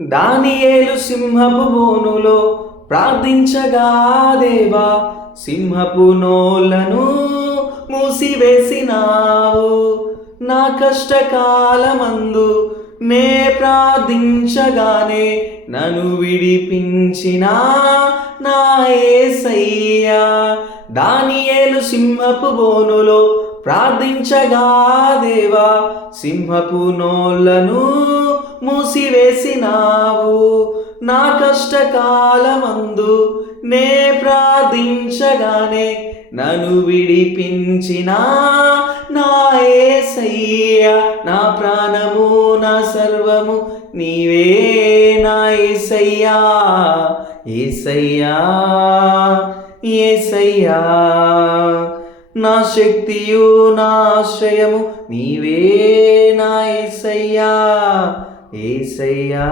దానియేలు సింహపు బోనులో ప్రార్థించగా దేవా సింహపు నోళ్ళను మూసివేసినావు. నా కష్టకాలమందు నే ప్రార్థించగానే నన్ను విడిపించిన నా ఏసయ్యా. దానియేలు సింహపు బోనులో ప్రార్థించగా దేవా సింహపు నోళ్ళను మూసివేసినావు. నా కష్టకాలమందు నే ప్రార్థించగానే నన్ను విడిపించిన. నా యేసయ్యా నా ప్రాణము నా సర్వము నీవే నా ఏసయ్యా. ఏసయ్యా ఏసయ్యా నా శక్తియు నా ఆశ్రయము నీవే నా ఏసయ్యా. ఏసయ్యా.